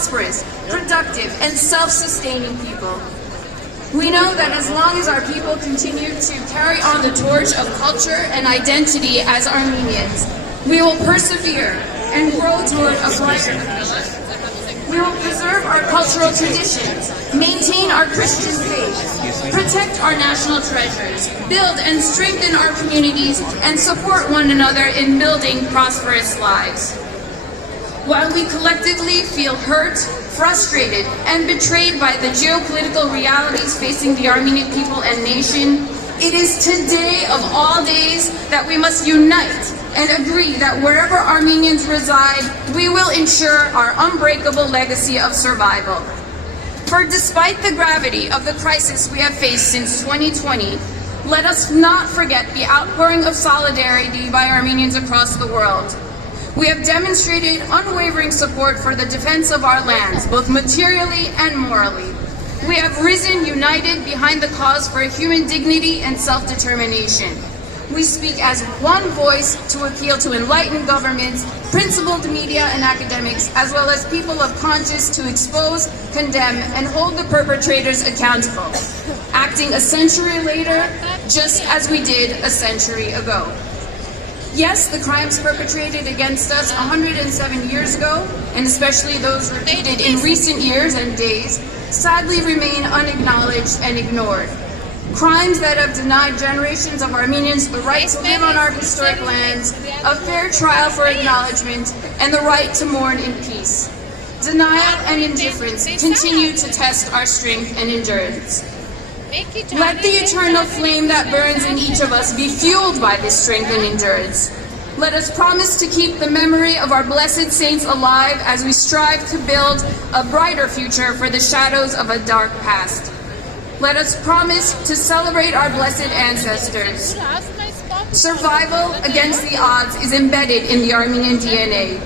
prosperous, productive, and self-sustaining people. We know that as long as our people continue to carry on the torch of culture and identity as Armenians, we will persevere and grow toward a brighter future. We will preserve our cultural traditions, maintain our Christian faith, protect our national treasures, build and strengthen our communities, and support one another in building prosperous lives. While we collectively feel hurt, frustrated, and betrayed by the geopolitical realities facing the Armenian people and nation, it is today of all days that we must unite and agree that wherever Armenians reside, we will ensure our unbreakable legacy of survival. For despite the gravity of the crisis we have faced since 2020, let us not forget the outpouring of solidarity by Armenians across the world. We have demonstrated unwavering support for the defense of our lands, both materially and morally. We have risen united behind the cause for human dignity and self-determination. We speak as one voice to appeal to enlightened governments, principled media and academics, as well as people of conscience to expose, condemn, and hold the perpetrators accountable, acting a century later, just as we did a century ago. Yes, the crimes perpetrated against us 107 years ago, and especially those repeated in recent years and days, sadly remain unacknowledged and ignored. Crimes that have denied generations of Armenians the right to live on our historic lands, a fair trial for acknowledgement, and the right to mourn in peace. Denial and indifference continue to test our strength and endurance. Let the eternal flame that burns in each of us be fueled by this strength and endurance. Let us promise to keep the memory of our blessed saints alive as we strive to build a brighter future for the shadows of a dark past. Let us promise to celebrate our blessed ancestors. Survival against the odds is embedded in the Armenian DNA.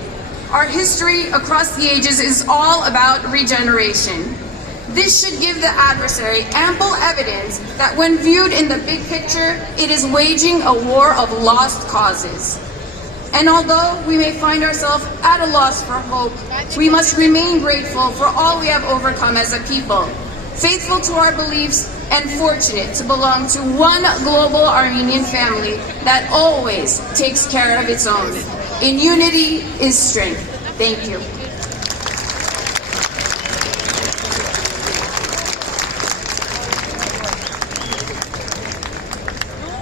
Our history across the ages is all about regeneration. This should give the adversary ample evidence that when viewed in the big picture, it is waging a war of lost causes. And although we may find ourselves at a loss for hope, we must remain grateful for all we have overcome as a people, faithful to our beliefs, and fortunate to belong to one global Armenian family that always takes care of its own. In unity is strength. Thank you.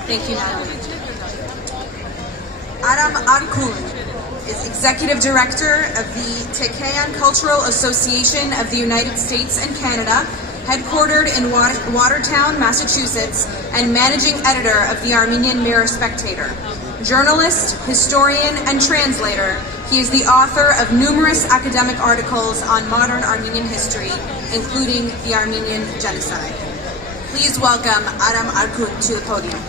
Thank you, Natalie. Aram Arkun is Executive Director of the Tekeyan Cultural Association of the United States and Canada, headquartered in Watertown, Massachusetts, and Managing Editor of the Armenian Mirror Spectator. Journalist, historian, and translator, he is the author of numerous academic articles on modern Armenian history, including the Armenian Genocide. Please welcome Aram Arkun to the podium.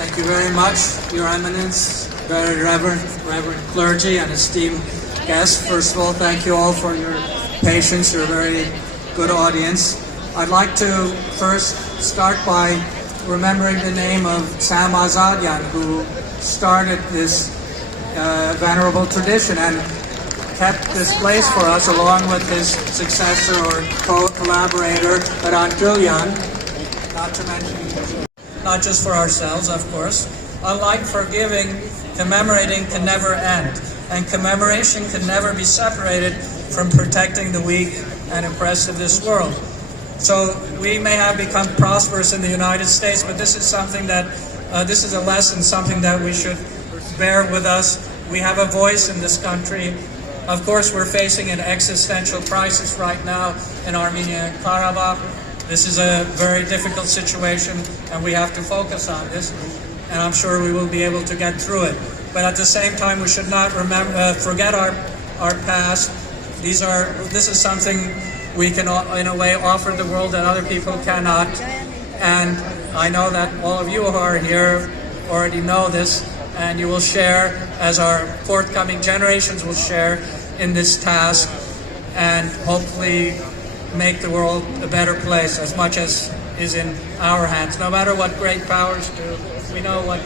Thank you very much, Your Eminence, very reverend clergy, and esteemed guests. First of all, thank you all for your patience. You're a very good audience. I'd like to first start by remembering the name of Sam Azadian, who started this venerable tradition and kept this place for us, along with his successor or collaborator, Ran Julian, not to mention, not just for ourselves, of course. Unlike forgiving, commemorating can never end, and commemoration can never be separated from protecting the weak and oppressed of this world. So we may have become prosperous in the United States, but this is something that, this is a lesson, something that we should bear with us. We have a voice in this country. Of course, we're facing an existential crisis right now in Armenia and Karabakh. This is a very difficult situation, and we have to focus on this, and I'm sure we will be able to get through it. But at the same time, we should not forget our past. This is something we can, in a way, offer the world that other people cannot. And I know that all of you who are here already know this, and you will share, as our forthcoming generations will share, in this task, and hopefully make the world a better place as much as is in our hands. No matter what great powers do, we know what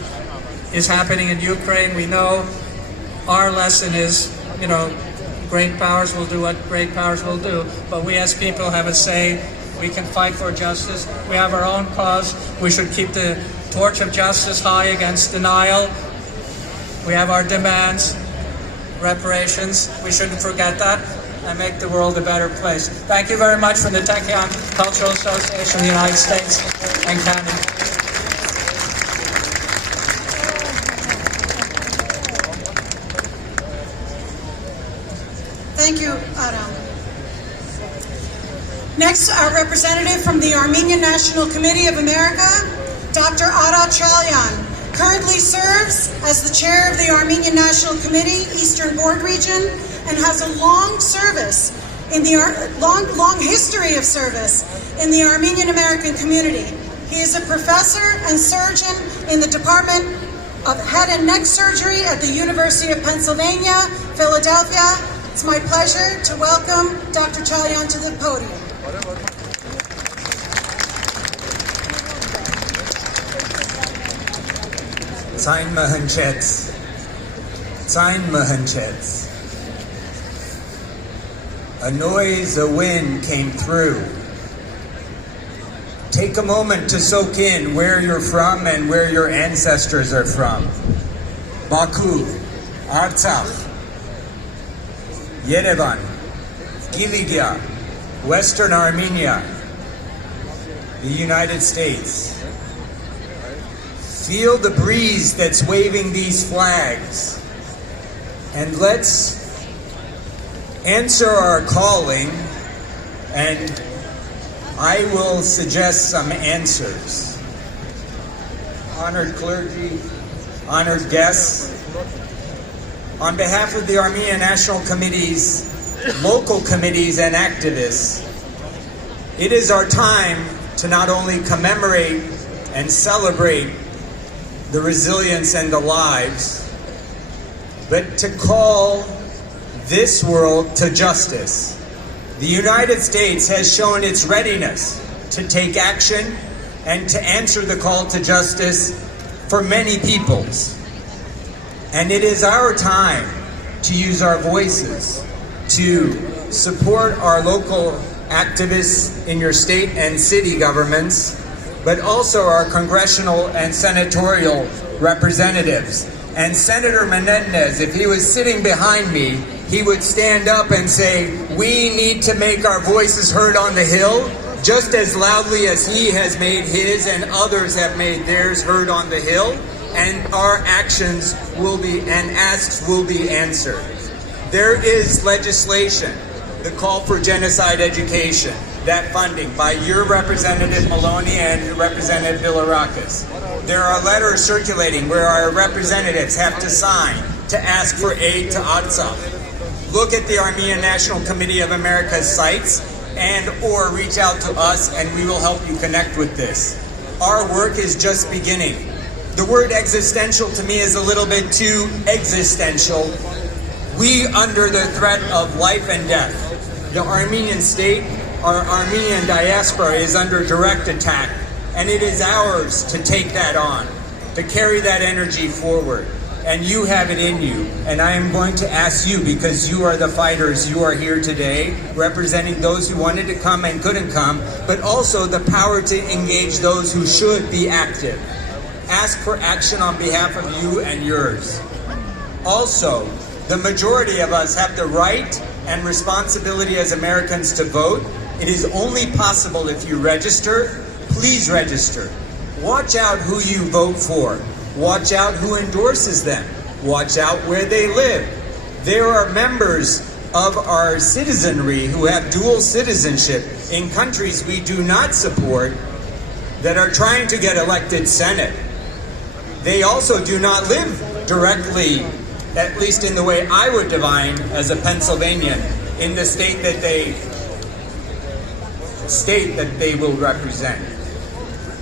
is happening in Ukraine. We know our lesson is, great powers will do what great powers will do, but we as people have a say. We can fight for justice. We have our own cause. We should keep the torch of justice high against denial. We have our demands, reparations. We shouldn't forget that, and make the world a better place. Thank you very much from the Techian Cultural Association of the United States and Canada. Thank you, Adam. Next, our representative from the Armenian National Committee of America, Dr. Ada Chalyan, currently serves as the chair of the Armenian National Committee, Eastern Board Region, and has a long history of service in the Armenian American community. He is a professor and surgeon in the Department of Head and Neck Surgery at the University of Pennsylvania, Philadelphia. It's my pleasure to welcome Dr. Chalyan to the podium. Tsain Mahanchets. Tsain Mahanchets. A noise, a wind came through. Take a moment to soak in where you're from and where your ancestors are from. Baku, Artsakh, Yerevan, Giligya, Western Armenia, the United States. Feel the breeze that's waving these flags, and let's answer our calling, and I will suggest some answers. Honored clergy, honored guests, on behalf of the Armenian National Committee's local committees and activists, it is our time to not only commemorate and celebrate the resilience and the lives, but to call this world to justice. The United States has shown its readiness to take action and to answer the call to justice for many peoples. And it is our time to use our voices to support our local activists in your state and city governments, but also our congressional and senatorial representatives. And Senator Menendez, if he was sitting behind me, he would stand up and say, we need to make our voices heard on the Hill just as loudly as he has made his and others have made theirs heard on the Hill, and our actions will be and asks will be answered. There is legislation, the call for genocide education, that funding by your Representative Maloney and Representative Bilirakis. There are letters circulating where our representatives have to sign to ask for aid to Artsakh. Look at the Armenian National Committee of America's sites and or reach out to us and we will help you connect with this. Our work is just beginning. The word existential to me is a little bit too existential. We under the threat of life and death. The Armenian state, our Armenian diaspora is under direct attack, and it is ours to take that on, to carry that energy forward. And you have it in you. And I am going to ask you, because you are the fighters, you are here today, representing those who wanted to come and couldn't come, but also the power to engage those who should be active. Ask for action on behalf of you and yours. Also, the majority of us have the right and responsibility as Americans to vote. It is only possible if you register. Please register. Watch out who you vote for. Watch out who endorses them. Watch out where they live. There are members of our citizenry who have dual citizenship in countries we do not support that are trying to get elected Senate. They also do not live directly, at least in the way I would define as a Pennsylvanian, in the state that they will represent.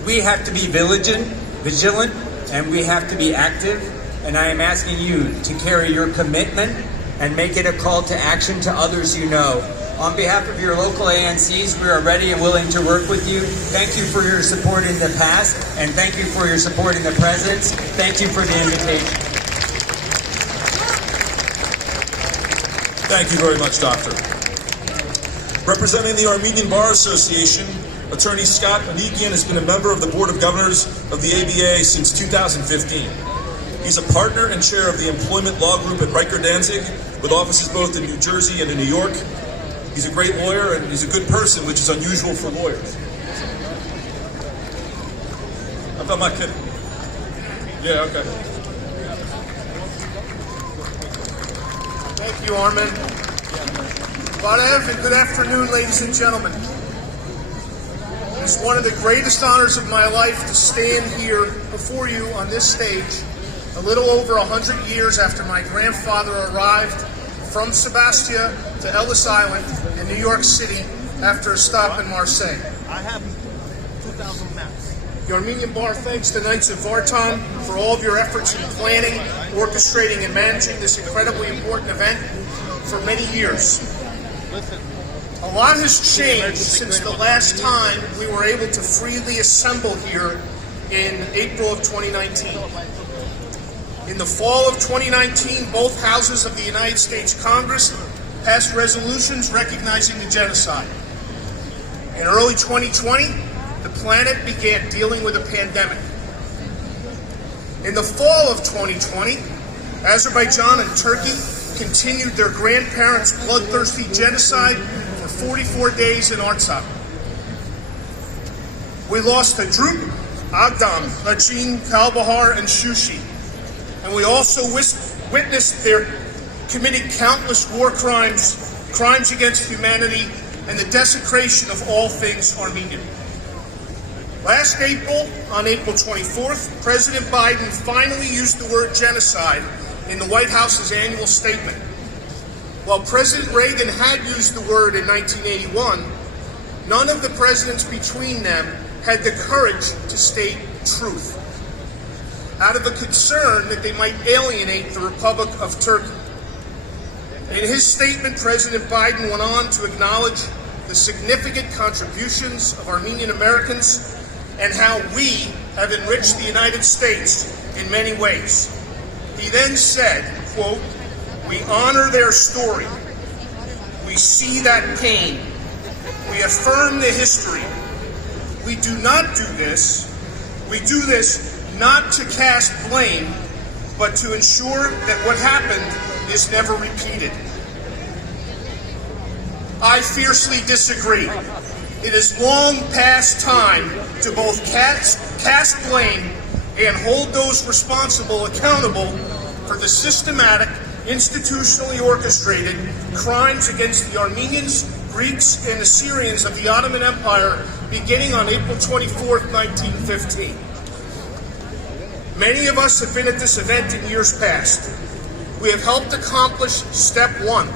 We have to be vigilant, and we have to be active, and I am asking you to carry your commitment and make it a call to action to others you know. On behalf of your local ANCs, we are ready and willing to work with you. Thank you for your support in the past, and thank you for your support in the present. Thank you for the invitation. Thank you very much, Doctor. Representing the Armenian Bar Association, Attorney Scott Manikian has been a member of the Board of Governors of the ABA since 2015. He's a partner and chair of the Employment Law Group at Riker Danzig, with offices both in New Jersey and in New York. He's a great lawyer and he's a good person, which is unusual for lawyers. I'm not kidding. Yeah, okay. Thank you, Armin. Barev, and good afternoon, ladies and gentlemen. It's one of the greatest honors of my life to stand here before you on this stage a little over 100 years after my grandfather arrived from Sebastia to Ellis Island in New York City after a stop in Marseille. I have 2,000 maps. The Armenian Bar thanks the Knights of Vartan for all of your efforts in planning, orchestrating, and managing this incredibly important event for many years. A lot has changed since the last time we were able to freely assemble here in April of 2019. In the fall of 2019, both houses of the United States Congress passed resolutions recognizing the genocide. In early 2020, the planet began dealing with a pandemic. In the fall of 2020, Azerbaijan and Turkey continued their grandparents' bloodthirsty genocide for 44 days in Artsakh. We lost Hadrut, Agdam, Lachin, Kalbahar, and Shushi. And we also witnessed their committing countless war crimes, crimes against humanity, and the desecration of all things Armenian. Last April, on April 24th, President Biden finally used the word genocide in the White House's annual statement. While President Reagan had used the word in 1981, none of the presidents between them had the courage to state truth, out of a concern that they might alienate the Republic of Turkey. In his statement, President Biden went on to acknowledge the significant contributions of Armenian Americans and how we have enriched the United States in many ways. He then said, quote, "We honor their story. We see that pain. We affirm the history. We do not do this. We do this not to cast blame, but to ensure that what happened is never repeated." I fiercely disagree. It is long past time to both cast blame and hold those responsible accountable for the systematic, institutionally orchestrated crimes against the Armenians, Greeks, and Assyrians of the Ottoman Empire beginning on April 24th, 1915. Many of us have been at this event in years past. We have helped accomplish step one,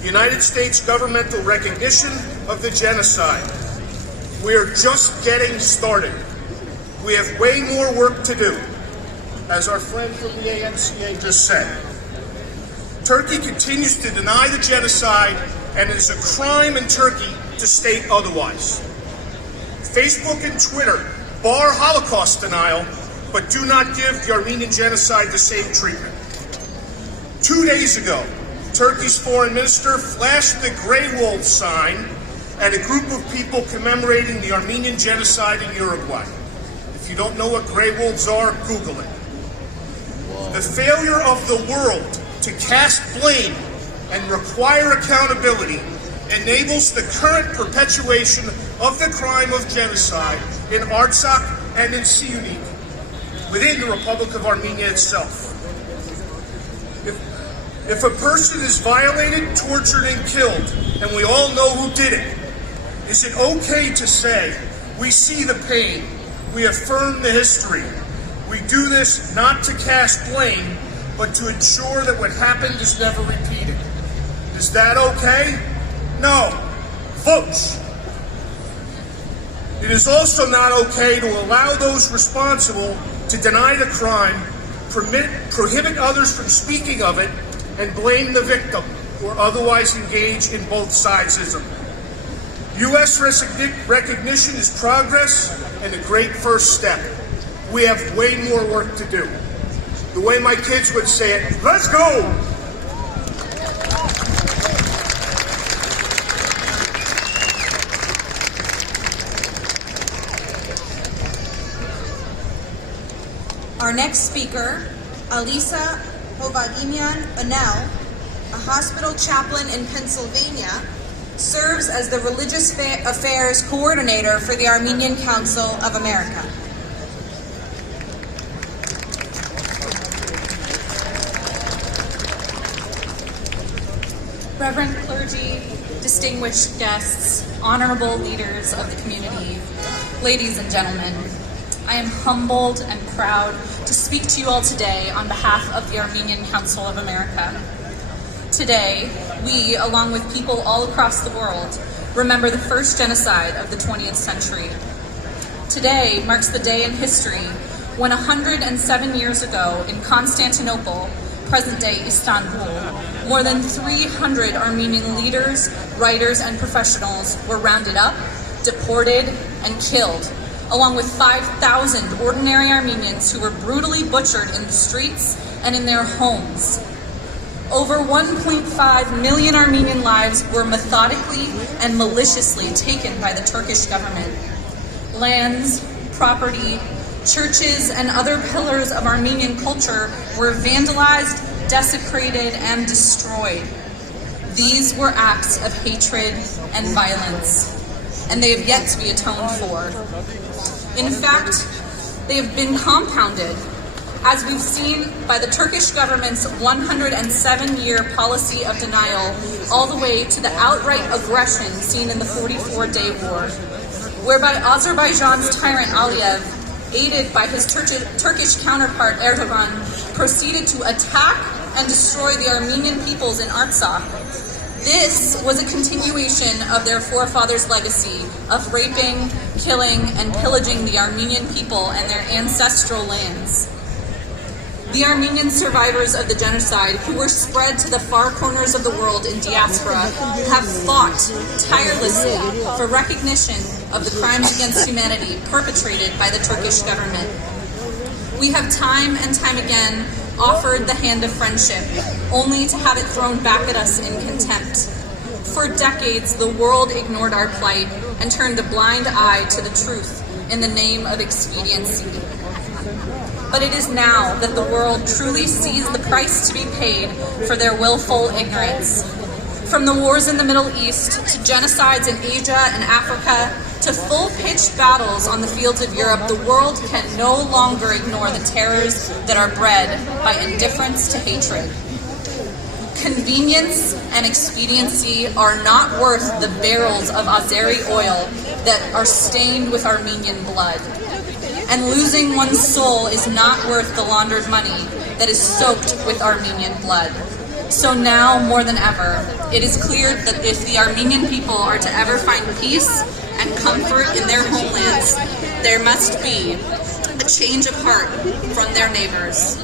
the United States governmental recognition of the genocide. We are just getting started. We have way more work to do, as our friend from the ANCA just said. Turkey continues to deny the genocide, and it is a crime in Turkey to state otherwise. Facebook and Twitter bar Holocaust denial, but do not give the Armenian genocide the same treatment. 2 days ago, Turkey's foreign minister flashed the Grey Wolf sign at a group of people commemorating the Armenian genocide in Uruguay. If you don't know what Grey Wolves are, Google it. The failure of the world to cast blame and require accountability enables the current perpetuation of the crime of genocide in Artsakh and in Syunik, within the Republic of Armenia itself. If a person is violated, tortured, and killed, and we all know who did it, is it okay to say, we see the pain, we affirm the history, we do this not to cast blame, but to ensure that what happened is never repeated? Is that okay? No. Vote. It is also not okay to allow those responsible to deny the crime, prohibit others from speaking of it, and blame the victim, or otherwise engage in both sidesism. U.S. recognition is progress and a great first step. We have way more work to do. The way my kids would say it, let's go! Our next speaker, Alisa Hovagimian Anel, a hospital chaplain in Pennsylvania, serves as the Religious Affairs Coordinator for the Armenian Council of America. Reverend clergy, distinguished guests, honorable leaders of the community, ladies and gentlemen, I am humbled and proud to speak to you all today on behalf of the Armenian Council of America. Today, we, along with people all across the world, remember the first genocide of the 20th century. Today marks the day in history when 107 years ago in Constantinople, present-day Istanbul, more than 300 Armenian leaders, writers, and professionals were rounded up, deported, and killed, along with 5,000 ordinary Armenians who were brutally butchered in the streets and in their homes. Over 1.5 million Armenian lives were methodically and maliciously taken by the Turkish government. Lands, property, churches, and other pillars of Armenian culture were vandalized, desecrated, and destroyed. These were acts of hatred and violence, and they have yet to be atoned for. In fact, they have been compounded, as we've seen by the Turkish government's 107-year policy of denial, all the way to the outright aggression seen in the 44-day war, whereby Azerbaijan's tyrant Aliyev, aided by his Turkish counterpart Erdogan, proceeded to attack and destroy the Armenian peoples in Artsakh. This was a continuation of their forefathers' legacy of raping, killing, and pillaging the Armenian people and their ancestral lands. The Armenian survivors of the genocide, who were spread to the far corners of the world in diaspora, have fought tirelessly for recognition of the crimes against humanity perpetrated by the Turkish government. We have time and time again offered the hand of friendship, only to have it thrown back at us in contempt. For decades, the world ignored our plight and turned a blind eye to the truth in the name of expediency. But it is now that the world truly sees the price to be paid for their willful ignorance. From the wars in the Middle East, to genocides in Asia and Africa, to full-pitched battles on the fields of Europe, the world can no longer ignore the terrors that are bred by indifference to hatred. Convenience and expediency are not worth the barrels of Azeri oil that are stained with Armenian blood. And losing one's soul is not worth the laundered money that is soaked with Armenian blood. So now, more than ever, it is clear that if the Armenian people are to ever find peace and comfort in their homelands, there must be a change of heart from their neighbors.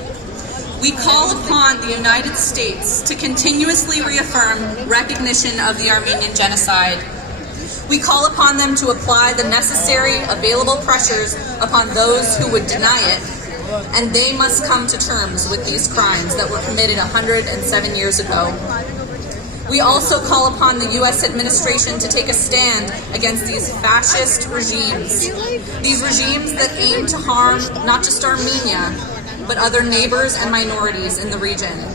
We call upon the United States to continuously reaffirm recognition of the Armenian genocide. We call upon them to apply the necessary available pressures upon those who would deny it, and they must come to terms with these crimes that were committed 107 years ago. We also call upon the U.S. administration to take a stand against these fascist regimes. These regimes that aim to harm not just Armenia, but other neighbors and minorities in the region.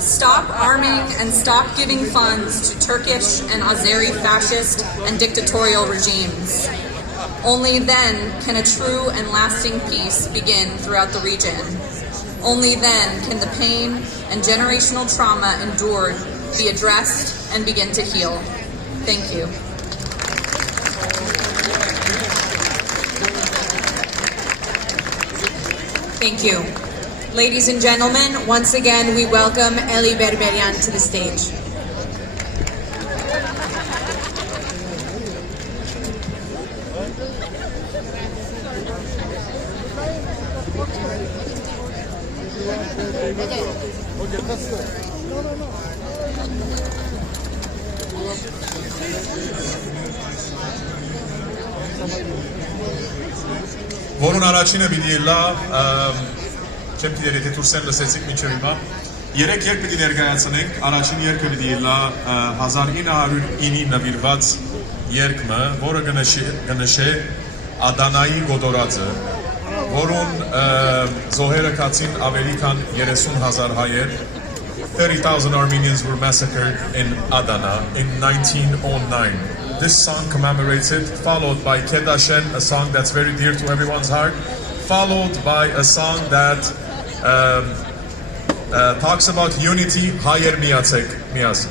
Stop arming and stop giving funds to Turkish and Azeri fascist and dictatorial regimes. Only then can a true and lasting peace begin throughout the region. Only then can the pain and generational trauma endured be addressed and begin to heal. Thank you. Thank you. Ladies and gentlemen, once again we welcome Eli Berberian to the stage. Որուն առաջինը պիտի լա, չեմ գիտեր եթե դուրսեն լսեցիք մինչև հիմա, երեք երկ պիտի ներկայացնենք, առաջին երկը պիտի լա 1909-ի նվիրված երկը, որը կնշե Ադանայի գոտորածը, որուն զոհերը կացին ավելի քան 30,000 հայեր. 30,000 Armenians were massacred in Adana in 1909. This song commemorates it, followed by Kedashen, a song that's very dear to everyone's heart, followed by a song that talks about unity, Hayer Miyatsek Miyaz.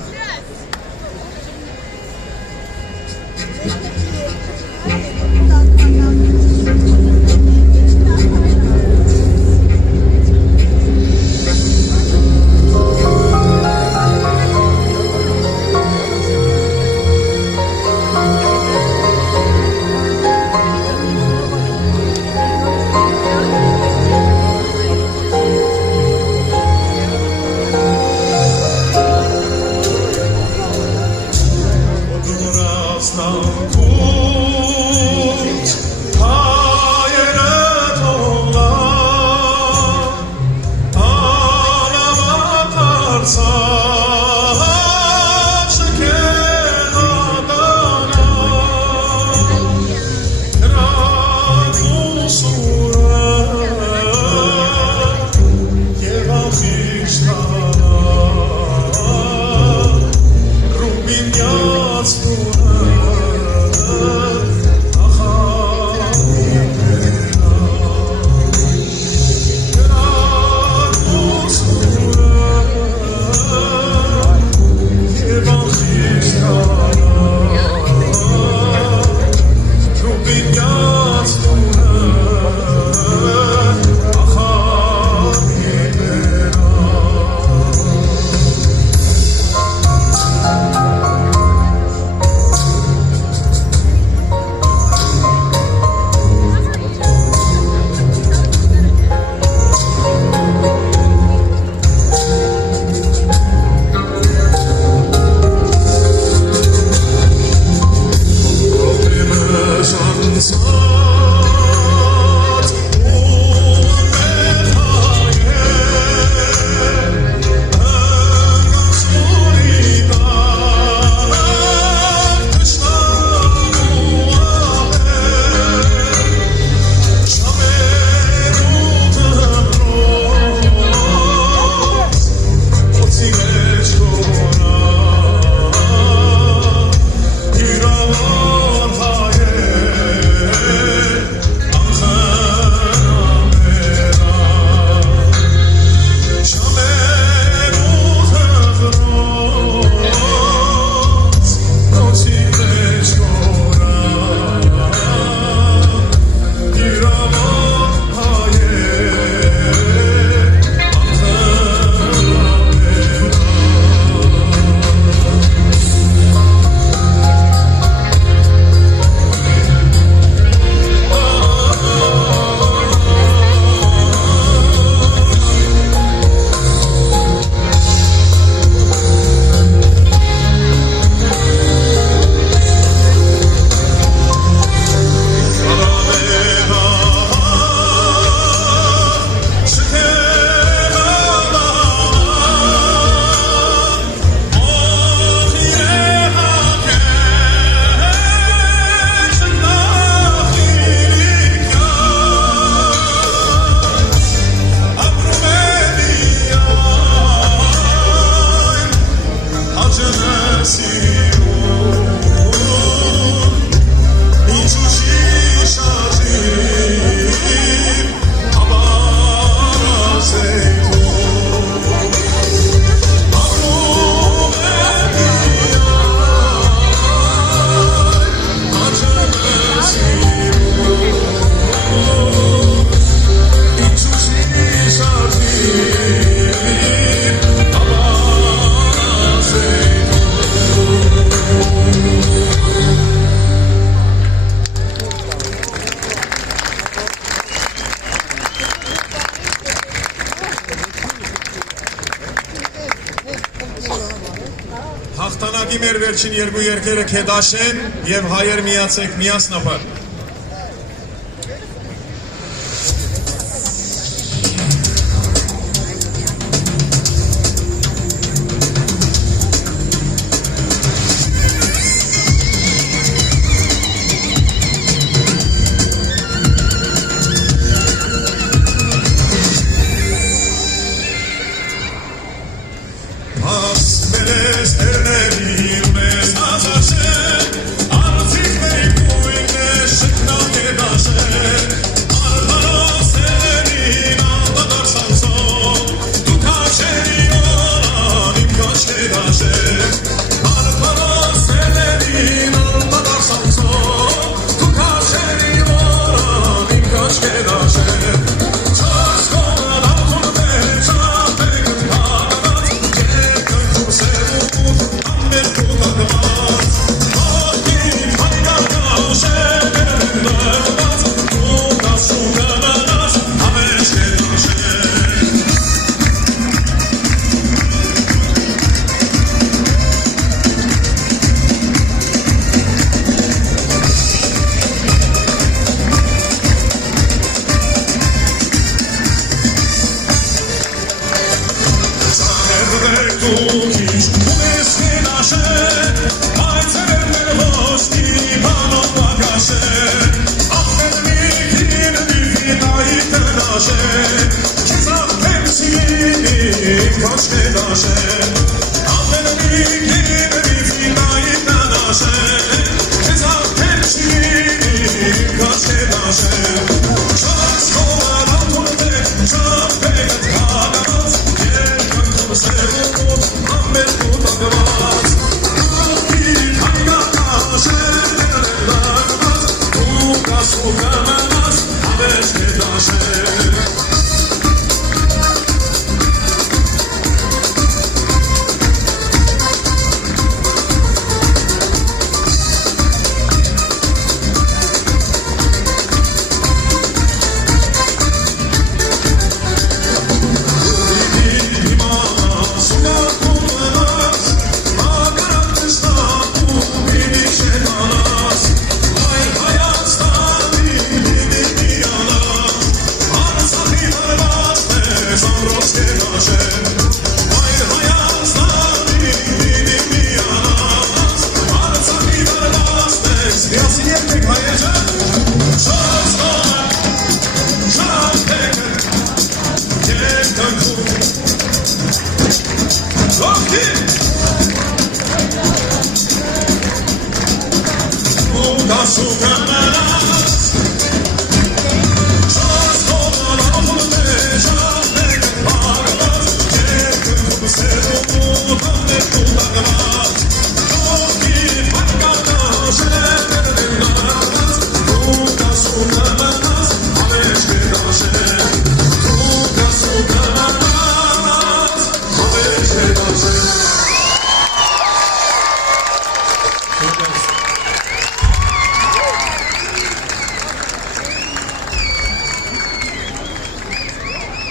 Հաղթանակի մեր վերջին երկու երգերը Քեդաշեն եւ Հայեր միացեք միասնապար։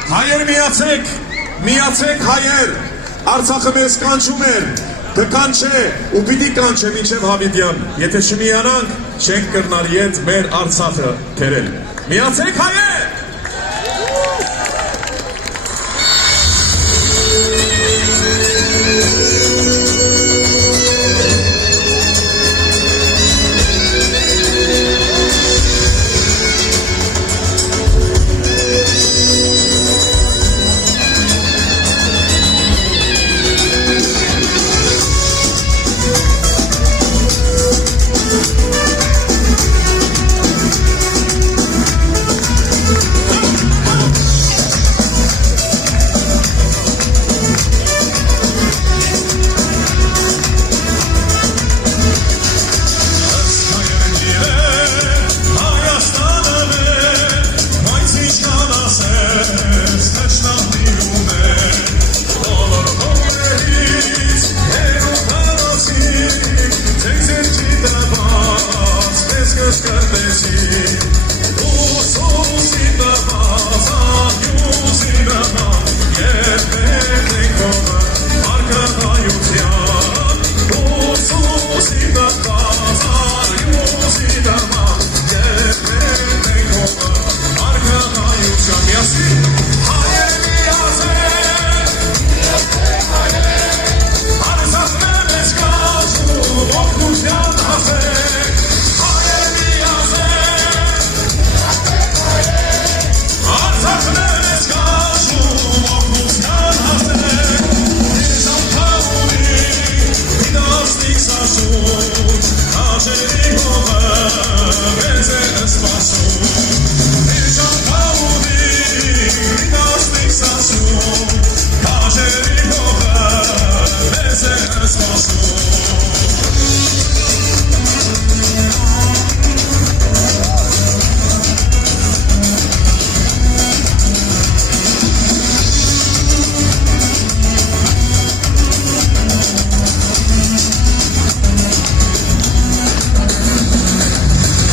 Հայեր միացեք հայեր, Արցախը մեզ կանչում էր, կկանչե ու պիտի կանչե մինչև Հավիդյան, եթե չմիանանք, չենք կրնար ետ մեր Արցախը կերել, միացեք հայեր!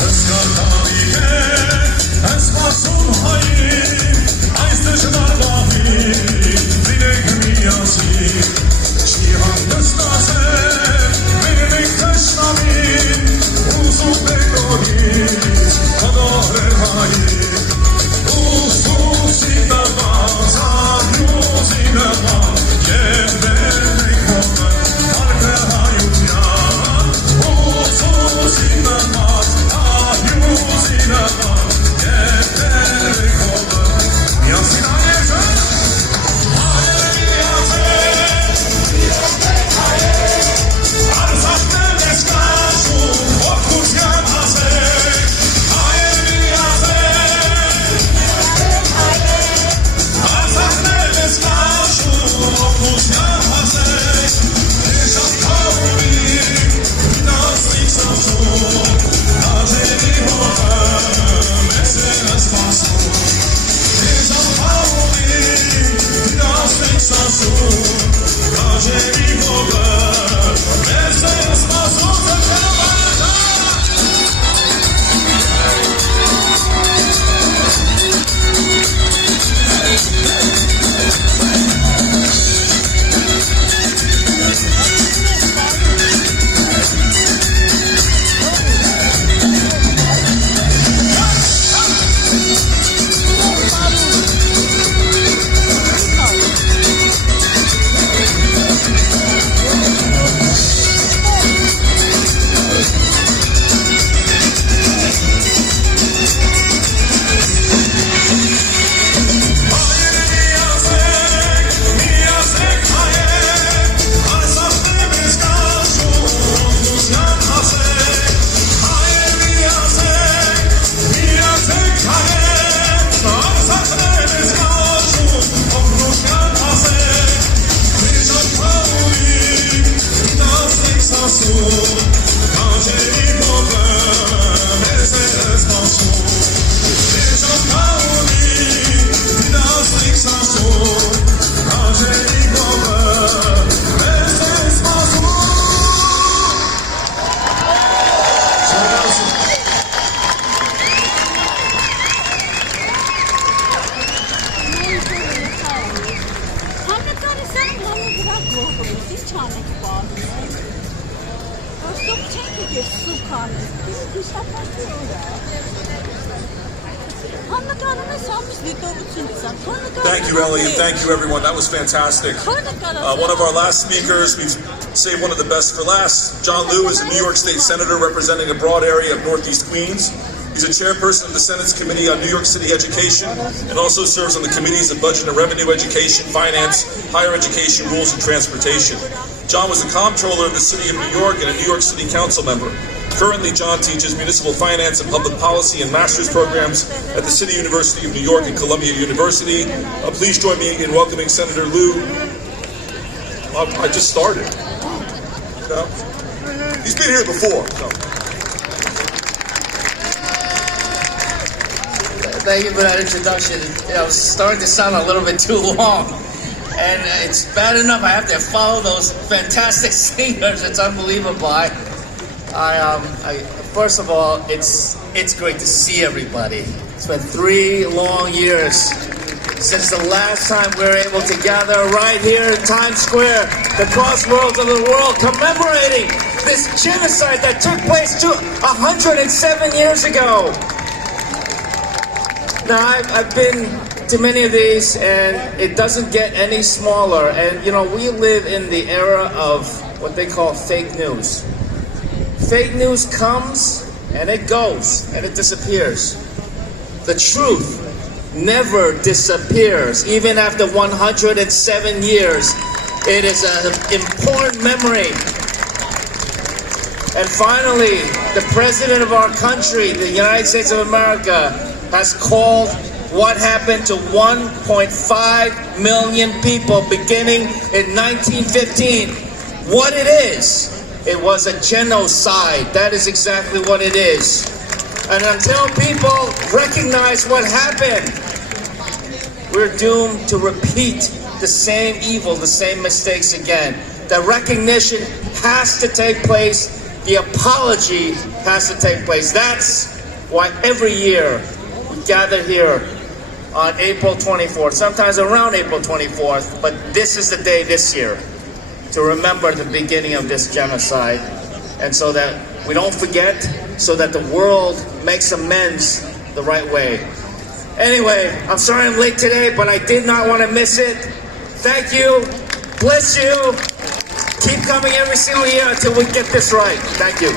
Let's go, Thank you, Ellie, and thank you, everyone. That was fantastic. One of our last speakers, we've saved one of the best for last. John Liu is a New York State Senator representing a broad area of Northeast Queens. He's a chairperson of the Senate's Committee on New York City Education and also serves on the committees of Budget and Revenue, Education, Finance, Higher Education, Rules, and Transportation. John was the comptroller of the City of New York and a New York City Council member. Currently, John teaches municipal finance and public policy and master's programs at the City University of New York and Columbia University. Please join me in welcoming Senator Liu. I just started. He's been here before. So. Thank you for that introduction. It was starting to sound a little bit too long. And it's bad enough I have to follow those fantastic singers. It's unbelievable. First of all, it's great to see everybody. It's been 3 long years since the last time we were able to gather right here in Times Square, the crossroads of the world, commemorating this genocide that took place 107 years ago. Now, I've been to many of these, and it doesn't get any smaller. And, you know, we live in the era of what they call fake news. Fake news comes, and it goes, and it disappears. The truth never disappears. Even after 107 years, it is an important memory. And finally, the President of our country, the United States of America, has called what happened to 1.5 million people beginning in 1915 what it is. It was a genocide. That is exactly what it is. And until people recognize what happened, we're doomed to repeat the same evil, the same mistakes again. The recognition has to take place. The apology has to take place. That's why every year we gather here on April 24th, sometimes around April 24th, but this is the day this year to remember the beginning of this genocide, and so that we don't forget, so that the world makes amends the right way. Anyway, I'm sorry I'm late today, but I did not want to miss it. Thank you. Bless you. Keep coming every single year until we get this right. Thank you.